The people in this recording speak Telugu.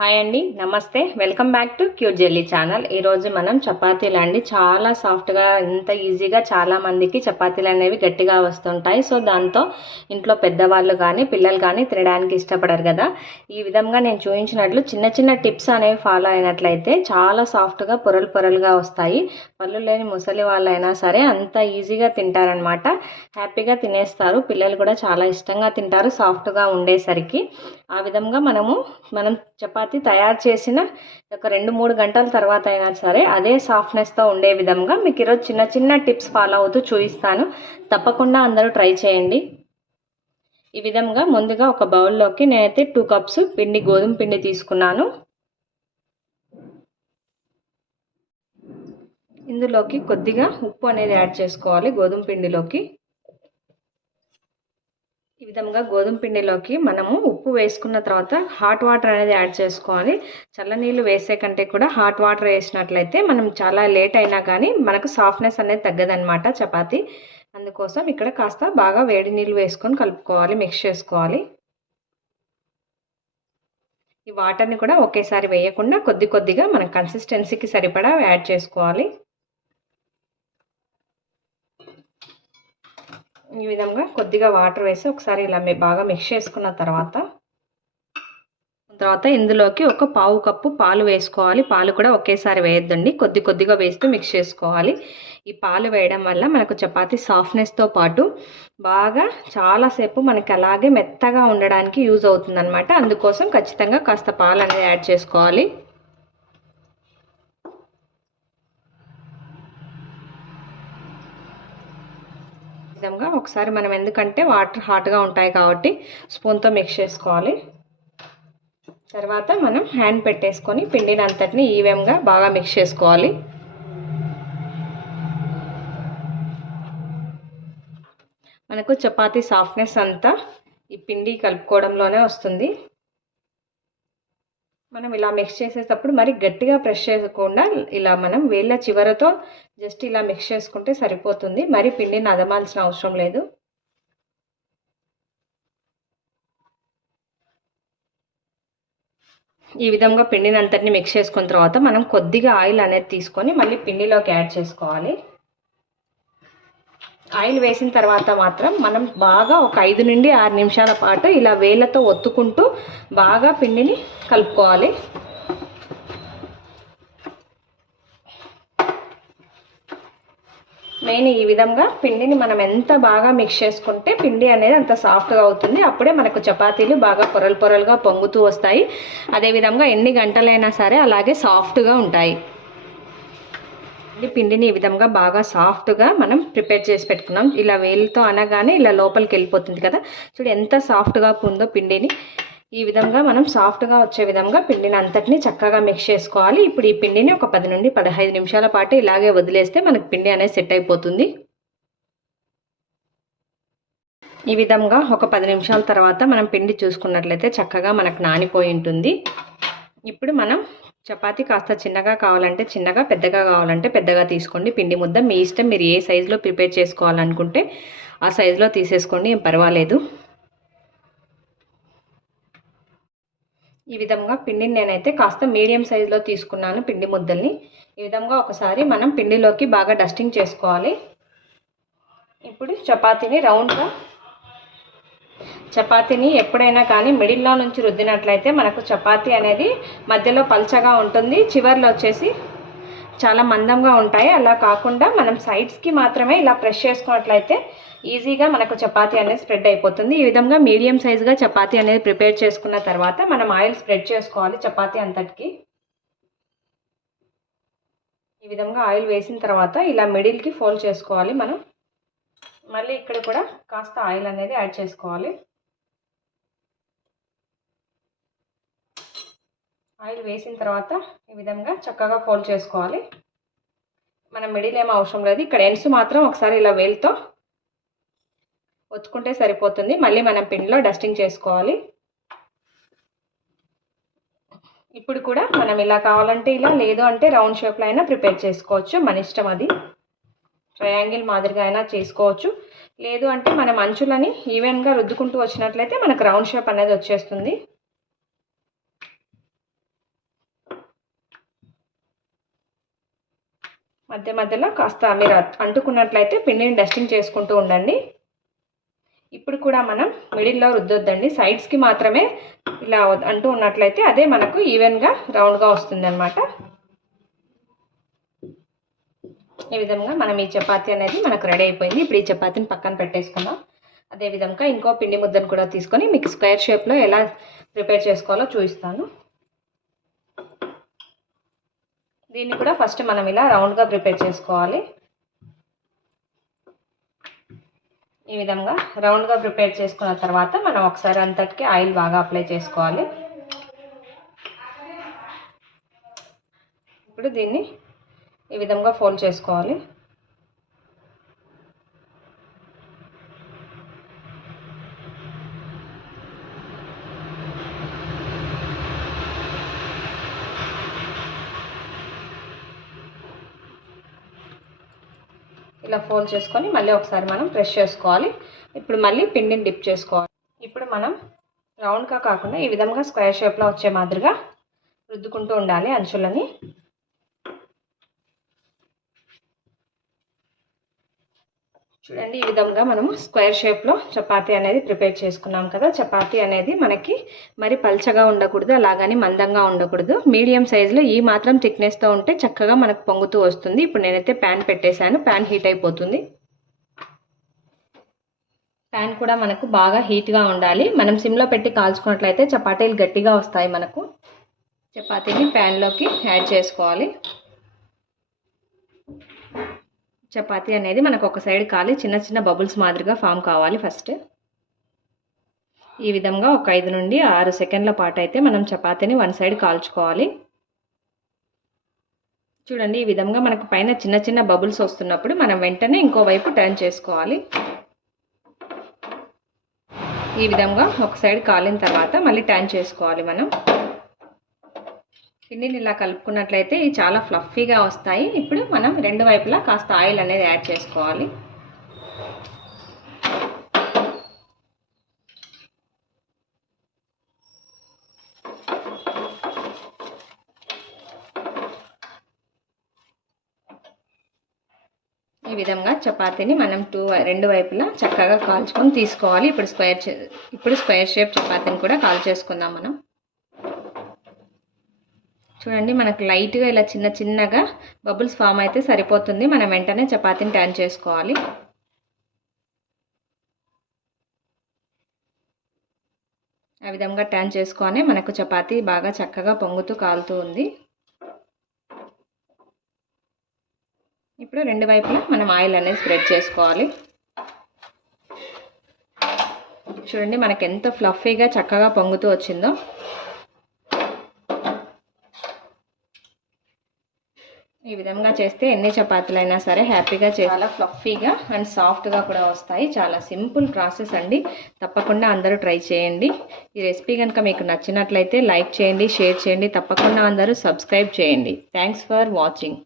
హాయ్ అండి, నమస్తే. Welcome back to cute jelly channel. ఈరోజు మనం చపాతీలు అండి చాలా సాఫ్ట్గా, ఎంత ఈజీగా చాలా మందికి చపాతీలు అనేవి గట్టిగా వస్తుంటాయి. సో దాంతో ఇంట్లో పెద్దవాళ్ళు కానీ పిల్లలు కానీ తినడానికి ఇష్టపడరు కదా. ఈ విధంగా నేను చూపించినట్లు చిన్న చిన్న టిప్స్ అనేవి ఫాలో అయినట్లయితే చాలా సాఫ్ట్గా పొరలు పొరలుగా వస్తాయి. పళ్ళు లేని ముసలి వాళ్ళైనా సరే అంత ఈజీగా తింటారనమాట. హ్యాపీగా తినేస్తారు. పిల్లలు కూడా చాలా ఇష్టంగా తింటారు సాఫ్ట్గా ఉండేసరికి. ఆ విధంగా మనం చపాతీ తయారు చేసిన ఒక 2-3 గంటల తర్వాత అయినా సరే అదే సాఫ్ట్నెస్తో ఉండే విధంగా మీకు ఈరోజు చిన్న చిన్న టిప్స్ ఫాలో అవుతూ చూపిస్తాను. తప్పకుండా అందరూ ట్రై చేయండి. ఈ విధంగా ముందుగా ఒక బౌల్లోకి నేనైతే 2 కప్స్ గోధుమ పిండి తీసుకున్నాను. ఇందులోకి కొద్దిగా ఉప్పు అనేది యాడ్ చేసుకోవాలి. గోధుమ పిండిలోకి ఈ విధంగా గోధుమ పిండిలోకి మనము ఉప్పు వేసుకున్న తర్వాత హాట్ వాటర్ అనేది యాడ్ చేసుకోవాలి. చల్లనీళ్ళు వేసే కంటే కూడా హాట్ వాటర్ వేసినట్లయితే మనం చాలా లేట్ అయినా కానీ మనకు సాఫ్ట్నెస్ అనేది తగ్గదనమాట చపాతీ. అందుకోసం ఇక్కడ కాస్త బాగా వేడి నీళ్ళు వేసుకొని కలుపుకోవాలి, మిక్స్ చేసుకోవాలి. ఈ వాటర్ని కూడా ఒకేసారి వేయకుండా కొద్ది కొద్దిగా మన కన్సిస్టెన్సీకి సరిపడా యాడ్ చేసుకోవాలి. ఈ విధంగా కొద్దిగా వాటర్ వేసి ఒకసారి ఇలా బాగా మిక్స్ చేసుకున్న తర్వాత ఇందులోకి ఒక పావు కప్పు పాలు వేసుకోవాలి. పాలు కూడా ఒకేసారి వేయొద్దండి, కొద్ది కొద్దిగా వేస్తూ మిక్స్ చేసుకోవాలి. ఈ పాలు వేయడం వల్ల మనకు చపాతీ సాఫ్ట్నెస్తో పాటు బాగా చాలాసేపు మనకి అలాగే మెత్తగా ఉండడానికి యూజ్ అవుతుంది అనమాట. అందుకోసం ఖచ్చితంగా కాస్త పాలు అనేది యాడ్ చేసుకోవాలి. విధంగా ఒకసారి మనం, ఎందుకంటే వాటర్ హాట్గా ఉంటాయి కాబట్టి స్పూన్తో మిక్స్ చేసుకోవాలి. తర్వాత మనం హ్యాండ్ పెట్టేసుకొని పిండిని అంతటిని ఈవెన్గా బాగా మిక్స్ చేసుకోవాలి. మనకు చపాతీ సాఫ్ట్నెస్ అంతా ఈ పిండి కలుపుకోవడంలోనే వస్తుంది. మనం ఇలా మిక్స్ చేసేటప్పుడు మరి గట్టిగా ప్రెస్ చేయకుండా ఇలా మనం వేళ్ళ చివరతో జస్ట్ ఇలా మిక్స్ చేసుకుంటే సరిపోతుంది. మరి పిండిని అదమాల్సిన అవసరం లేదు. ఈ విధంగా పిండిని అంతటిని మిక్స్ చేసుకున్న తర్వాత మనం కొద్దిగా ఆయిల్ అనేది తీసుకొని మళ్ళీ పిండిలోకి యాడ్ చేసుకోవాలి. ఆయిల్ వేసిన తర్వాత మాత్రం మనం బాగా ఒక 5 నుండి 6 నిమిషాల పాటు ఇలా వేళ్ళతో ఒత్తుకుంటూ బాగా పిండిని కలుపుకోవాలి. మెయిన్ ఈ విధంగా పిండిని మనం ఎంత బాగా మిక్స్ చేసుకుంటే పిండి అనేది అంత సాఫ్ట్గా అవుతుంది. అప్పుడే మనకు చపాతీలు బాగా పొరలు పొరలుగా పొంగుతూ వస్తాయి. అదేవిధంగా ఎన్ని గంటలైనా సరే అలాగే సాఫ్ట్గా ఉంటాయి. పిండిని ఈ విధంగా బాగా సాఫ్ట్గా మనం ప్రిపేర్ చేసి పెట్టుకున్నాం. ఇలా వేలుతో అనగానే ఇలా లోపలికి వెళ్ళిపోతుంది కదా. చూడు ఎంత సాఫ్ట్గా ఉందో పిండిని. ఈ విధంగా మనం సాఫ్ట్గా వచ్చే విధంగా పిండిని అంతటిని చక్కగా మిక్స్ చేసుకోవాలి. ఇప్పుడు ఈ పిండిని ఒక 10 నుండి 15 నిమిషాల పాటు ఇలాగే వదిలేస్తే మనకు పిండి అనేది సెట్ అయిపోతుంది. ఈ విధంగా ఒక 10 నిమిషాల తర్వాత మనం పిండి చూసుకున్నట్లయితే చక్కగా మనకు నానిపోయి ఉంటుంది. ఇప్పుడు మనం చపాతీ కాస్త చిన్నగా కావాలంటే చిన్నగా, పెద్దగా కావాలంటే పెద్దగా తీసుకోండి. పిండి ముద్ద మీ ఇష్టం, మీరు ఏ సైజులో ప్రిపేర్ చేసుకోవాలనుకుంటే ఆ సైజులో తీసేసుకోండి, ఏం పర్వాలేదు. ఈ విధంగా పిండిని నేనైతే కాస్త మీడియం సైజులో తీసుకున్నాను పిండి ముద్దల్ని. ఈ విధంగా ఒకసారి మనం పిండిలోకి బాగా డస్టింగ్ చేసుకోవాలి. ఇప్పుడు చపాతీని ఎప్పుడైనా కానీ మిడిల్లో నుంచి రుద్దినట్లయితే మనకు చపాతీ అనేది మధ్యలో పల్చగా ఉంటుంది, చివర్లో వచ్చేసి చాలా మందంగా ఉంటాయి. అలా కాకుండా మనం సైడ్స్కి మాత్రమే ఇలా ప్రెస్ చేసుకున్నట్లయితే ఈజీగా మనకు చపాతీ అనేది స్ప్రెడ్ అయిపోతుంది. ఈ విధంగా మీడియం సైజుగా చపాతీ అనేది ప్రిపేర్ చేసుకున్న తర్వాత మనం ఆయిల్ స్ప్రెడ్ చేసుకోవాలి చపాతీ అంతటికి. ఈ విధంగా ఆయిల్ వేసిన తర్వాత ఇలా మిడిల్కి ఫోల్డ్ చేసుకోవాలి. మనం మళ్ళీ ఇక్కడ కూడా కాస్త ఆయిల్ అనేది యాడ్ చేసుకోవాలి. ఆయిల్ వేసిన తర్వాత ఈ విధంగా చక్కగా ఫోల్డ్ చేసుకోవాలి. మనం మిడిల్ ఏం అవసరం లేదు. ఇక్కడ ఎండ్స్ మాత్రం ఒకసారి ఇలా వేలుతో ఒత్తుకుంటే సరిపోతుంది. మళ్ళీ మనం పిండిలో డస్టింగ్ చేసుకోవాలి. ఇప్పుడు కూడా మనం ఇలా కావాలంటే ఇలా, లేదు అంటే రౌండ్ షేప్లో అయినా ప్రిపేర్ చేసుకోవచ్చు, మన ఇష్టం అది. ట్రయాంగిల్ మాదిరిగా అయినా చేసుకోవచ్చు, లేదు అంటే మనం అంచులని ఈవెన్గా రుద్దుకుంటూ వచ్చినట్లయితే మనకు రౌండ్ షేప్ అనేది వచ్చేస్తుంది. మధ్య మధ్యలో కాస్త మీరు అంటుకున్నట్లయితే పిండిని డస్టింగ్ చేసుకుంటూ ఉండండి. ఇప్పుడు కూడా మనం మిడిల్లో రుద్దొద్దండి, సైడ్స్కి మాత్రమే ఇలా అంటూ ఉన్నట్లయితే అదే మనకు ఈవెన్గా రౌండ్గా వస్తుందన్నమాట. ఈ విధంగా మనం ఈ చపాతీ అనేది మనకు రెడీ అయిపోయింది. ఇప్పుడు ఈ చపాతీని పక్కన పెట్టేసుకుందాం. అదేవిధంగా ఇంకో పిండి ముద్దను కూడా తీసుకొని మీకు స్క్వేర్ షేప్లో ఎలా ప్రిపేర్ చేసుకోవాలో చూపిస్తాను. దీన్ని కూడా ఫస్ట్ మనం ఇలా రౌండ్గా ప్రిపేర్ చేసుకోవాలి. ఈ విధంగా రౌండ్గా ప్రిపేర్ చేసుకున్న తర్వాత మనం ఒకసారి అంతటికి ఆయిల్ బాగా అప్లై చేసుకోవాలి. ఇప్పుడు దీన్ని ఈ విధంగా ఫోల్డ్ చేసుకోవాలి. ఇలా ఫోల్డ్ చేసుకొని మళ్ళీ ఒకసారి మనం ప్రెస్ చేసుకోవాలి. ఇప్పుడు మళ్ళీ పిండిని డిప్ చేసుకోవాలి. ఇప్పుడు మనం రౌండ్గా కాకుండా ఈ విధంగా స్క్వేర్ షేప్లో వచ్చే మాదిరిగా రుద్దుకుంటూ ఉండాలి అంచులని. చూడండి, ఈ విధంగా మనము స్క్వేర్ షేప్లో చపాతీ అనేది ప్రిపేర్ చేసుకున్నాం కదా. చపాతీ అనేది మనకి మరి పల్చగా ఉండకూడదు, అలాగని మందంగా ఉండకూడదు. మీడియం సైజులో ఈ మాత్రం థిక్నెస్తో ఉంటే చక్కగా మనకు పొంగుతూ వస్తుంది. ఇప్పుడు నేనైతే ప్యాన్ పెట్టేశాను, ప్యాన్ హీట్ అయిపోతుంది. ప్యాన్ కూడా మనకు బాగా హీట్గా ఉండాలి. మనం సిమ్లో పెట్టి కాల్చుకున్నట్లయితే చపాతీలు గట్టిగా వస్తాయి. మనకు చపాతీని ప్యాన్లోకి యాడ్ చేసుకోవాలి. చపాతీ అనేది మనకు ఒక సైడ్ కాలి చిన్న చిన్న బబుల్స్ మాదిరిగా ఫామ్ కావాలి. ఫస్ట్ ఈ విధంగా ఒక 5 నుండి 6 సెకండ్ల పాటు అయితే మనం చపాతీని వన్ సైడ్ కాల్చుకోవాలి. చూడండి, ఈ విధంగా మనకు పైన చిన్న చిన్న బబుల్స్ వస్తున్నప్పుడు మనం వెంటనే ఇంకో వైపు టర్న్ చేసుకోవాలి. ఈ విధంగా ఒక సైడ్ కాలిన తర్వాత మళ్ళీ టర్న్ చేసుకోవాలి. మనం పిండిని ఇలా కలుపుకున్నట్లయితే ఇవి చాలా ఫ్లఫీగా వస్తాయి. ఇప్పుడు మనం రెండు వైపులా కాస్త ఆయిల్ అనేది యాడ్ చేసుకోవాలి. ఈ విధంగా చపాతీని మనం రెండు వైపులా చక్కగా కాల్చుకొని తీసుకోవాలి. ఇప్పుడు స్క్వేర్ షేప్ చపాతీని కూడా కాల్ చేసుకుందాం మనం. చూడండి, మనకు లైట్గా ఇలా చిన్న చిన్నగా బబుల్స్ ఫామ్ అయితే సరిపోతుంది. మనం వెంటనే చపాతీని టర్న్ చేసుకోవాలి. ఆ విధంగా టర్న్ చేసుకొని మనకు చపాతీ బాగా చక్కగా పొంగుతూ కాలుతూ ఉంది. ఇప్పుడు రెండు వైపులా మనం ఆయిల్ అనేది స్ప్రెడ్ చేసుకోవాలి. చూడండి, మనకు ఎంత ఫ్లఫీగా చక్కగా పొంగుతూ వచ్చిందో. ఈ విధంగా చేస్తే ఎన్ని చపాతీలైనా సరే హ్యాపీగా చాలా ఫ్లఫీగా అండ్ సాఫ్ట్గా కూడా వస్తాయి. చాలా సింపుల్ ప్రాసెస్ అండి. తప్పకుండా అందరూ ట్రై చేయండి. ఈ రెసిపీ కనుక మీకు నచ్చినట్లయితే లైక్ చేయండి, షేర్ చేయండి. తప్పకుండా అందరూ సబ్స్క్రైబ్ చేయండి. Thanks for watching.